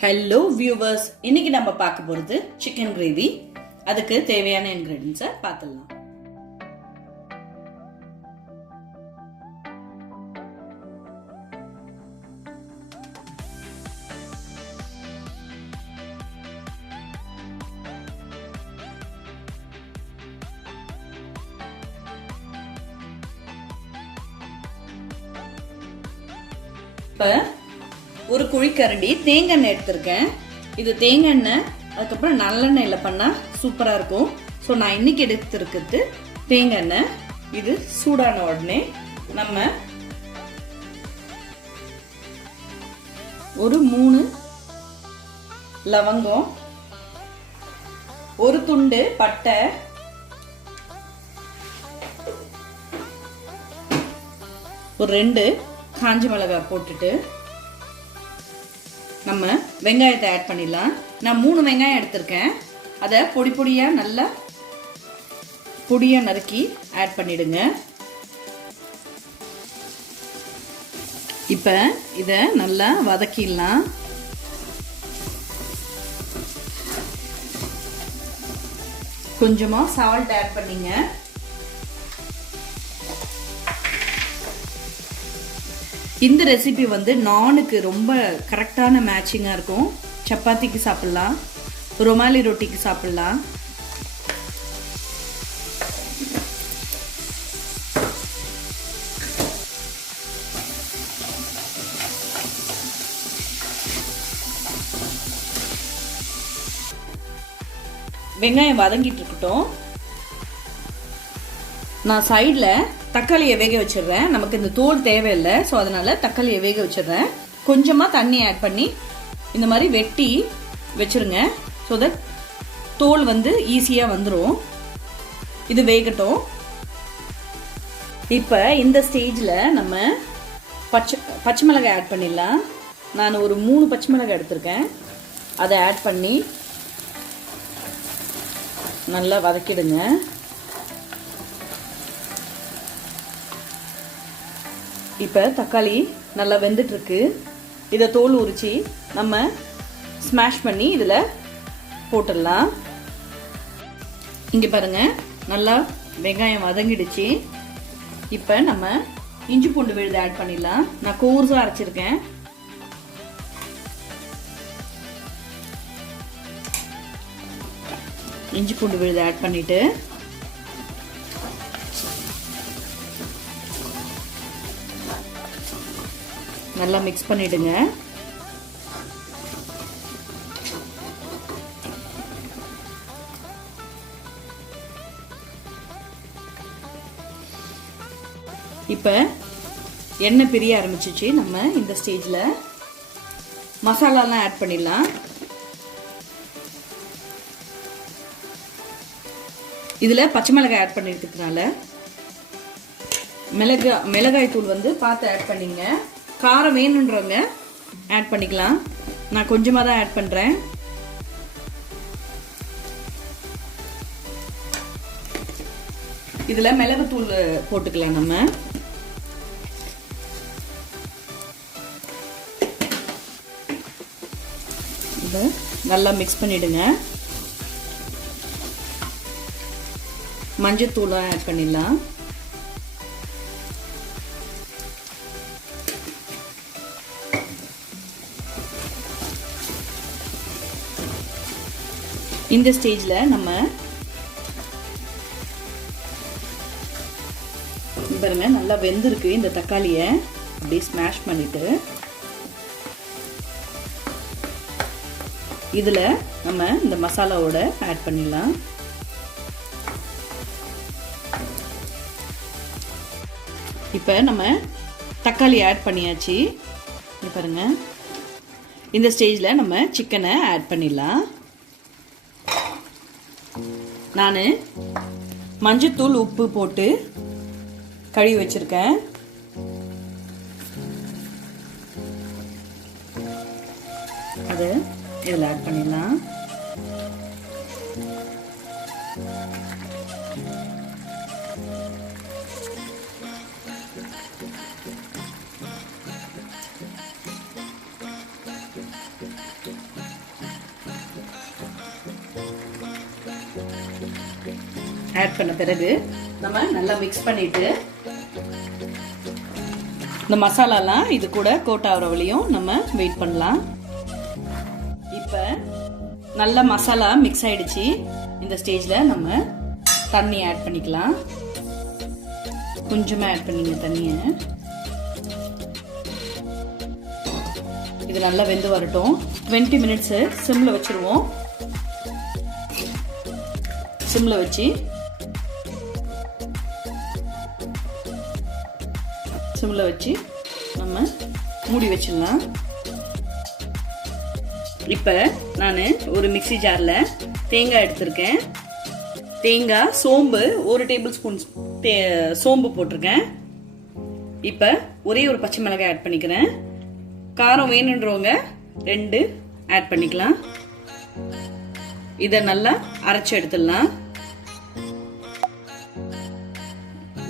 Hello viewers, இன்னைக்கு நம்ம பார்க்க போறது சிக்கன் கிரேவி. அதுக்கு தேவையான இன்கிரிடியன்ஸை பார்த்துடலாம். இப்போ ஒரு குழிக்கரண்டி தேங்காய் எண்ணெய் எடுத்திருக்கேன். இது தேங்காய் எண்ணெய், அதுக்கப்புறம் நல்லெண்ணெயில் பண்ணால் சூப்பராக இருக்கும். ஸோ நான் இன்னைக்கு எடுத்துருக்கிறது தேங்காய் எண்ணெய். இது சூடான உடனே நம்ம ஒரு 3 லவங்கம், ஒரு துண்டு பட்டை, ஒரு 2 காஞ்ச மிளகாய் போட்டுட்டு நம்ம வெங்காயத்தை ஆட் பண்ணிடலாம். நான் 3 வெங்காயம் எடுத்திருக்கேன். அதை பொடி பொடியாக நல்லா பொடியாக நறுக்கி ஆட் பண்ணிடுங்க. இப்போ இதை நல்லா வதக்கிடலாம். கொஞ்சமாக சால்ட் ஆட் பண்ணிங்க. இந்த ரெசிபி வந்து நானுக்கு ரொம்ப கரெக்டான மேட்சிங்காக இருக்கும். சப்பாத்திக்கு சாப்பிட்லாம், ரொமாலி ரொட்டிக்கு சாப்பிட்லாம். வெங்காயம் வதங்கிட்டு இருக்கட்டும். நான் சைடில் தக்காளியை வேக வச்சிடுறேன். நமக்கு இந்த தோல் தேவையில்லை, ஸோ அதனால தக்காளியை வேக வச்சிடுறேன். கொஞ்சமாக தண்ணி ஆட் பண்ணி இந்த மாதிரி வெட்டி வச்சிருங்க. ஸோ தட் தோல் வந்து ஈஸியாக வந்துடும். இது வேகட்டும். இப்போ இந்த ஸ்டேஜில் நம்ம பச்சை மிளகாய் ஆட் பண்ணிடலாம். நான் ஒரு 3 பச்சை மிளகாய் எடுத்திருக்கேன். அதை ஆட் பண்ணி நல்லா வதக்கிடுங்க. இப்போ தக்காளி நல்லா வெந்துட்டுருக்கு. இதை தோல் உரித்து நம்ம ஸ்மாஷ் பண்ணி இதில் போட்டுடலாம். இங்கே பாருங்கள், நல்லா வெங்காயம் வதங்கிடுச்சு. இப்போ நம்ம இஞ்சி பூண்டு விழுது ஆட் பண்ணிடலாம். நான் கோர்ஸாக அரைச்சிருக்கேன். இஞ்சி பூண்டு விழுது ஆட் பண்ணிவிட்டு நல்லா மிக்ஸ் பண்ணிடுங்க. இப்போ எண்ணெய் பிரிய ஆரம்பிச்சிச்சு. நம்ம இந்த ஸ்டேஜில் மசாலாலாம் ஆட் பண்ணிடலாம். இதில் பச்சை மிளகாய் ஆட் பண்ணிருக்கிறதுனால மிளகாய் தூள் வந்து பார்த்து ஆட் பண்ணிங்க. காரம் வேணுன்றவங்க ஆட் பண்ணிக்கலாம். நான் கொஞ்சமாக தான் ஆட் பண்ணுறேன். இதில் மிளகுத்தூள் போட்டுக்கலாம். நம்ம இதை நல்லா மிக்ஸ் பண்ணிடுங்க. மஞ்சத்தூளும் ஆட் பண்ணிடலாம். இந்த ஸ்டேஜில் நம்ம பாருங்க, நல்லா வெந்திருக்கு. இந்த தக்காளியை அப்படியே ஸ்மாஷ் பண்ணிட்டு இதில் நம்ம இந்த மசாலாவோட ஆட் பண்ணிடலாம். இப்போ நம்ம தக்காளி ஆட் பண்ணியாச்சு. பாருங்க, இந்த ஸ்டேஜில் நம்ம சிக்கனை ஆட் பண்ணிடலாம். நான் மஞ்சத்தூள் உப்பு போட்டு கழுவி வச்சிருக்கேன். அது இதில் ஆட் பண்ணிடலாம். ஆட் பண்ண பிறகு நம்ம நல்லா மிக்ஸ் பண்ணிட்டு இந்த மசாலாலாம் இது கூட கோட் ஆகிற வரையும் நம்ம வெயிட் பண்ணலாம். இப்போ நல்ல மசாலா மிக்ஸ் ஆயிடுச்சு. இந்த ஸ்டேஜில் நம்ம தண்ணி ஆட் பண்ணிக்கலாம். கொஞ்சமாக ஆட் பண்ணிங்க தண்ணியை. இது நல்லா வெந்து வரட்டும். 20 மினிட்ஸு சிம்மில் வச்சுருவோம். சிம்மில் வச்சு நம்ம மூடி வச்சிடலாம். இப்போ நான் ஒரு மிக்ஸி ஜாரில் தேங்காய் எடுத்திருக்கேன். தேங்காய், சோம்பு 1 டேபிள் ஸ்பூன் சோம்பு போட்டிருக்கேன். இப்போ ஒரே ஒரு பச்சை மிளகாய் ஆட் பண்ணிக்கிறேன். காரம் வேணுன்றவங்க 2 ஆட் பண்ணிக்கலாம். இதை நல்லா அரைச்சி எடுத்துடலாம்.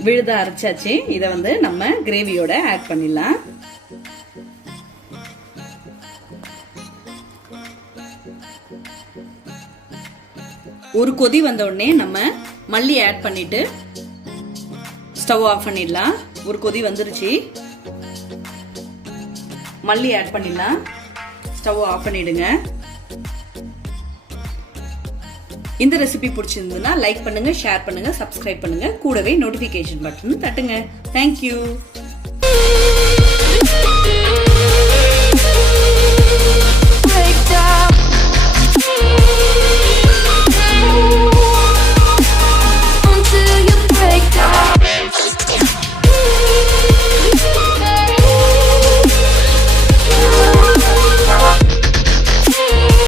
விழுத அரைச்சாச்சு. இதை வந்து நம்ம கிரேவியோட ஆட் பண்ணிடலாம். ஒரு கொதி வந்த உடனே நம்ம மல்லி ஆட் பண்ணிட்டு ஸ்டவ் ஆஃப் பண்ணிடலாம். ஒரு கொதி வந்துருச்சு. மல்லி ஆட் பண்ணிடலாம். ஸ்டவ் ஆஃப் பண்ணிடுங்க. இந்த ரெசிபி பிடிச்சிருந்ததுன்னா லைக் பண்ணுங்க, ஷேர் பண்ணுங்க, சப்ஸ்கிரைப் பண்ணுங்க. கூடவே நோட்டிபிகேஷன் பட்டன் தட்டுங்க. தேங்க்யூ.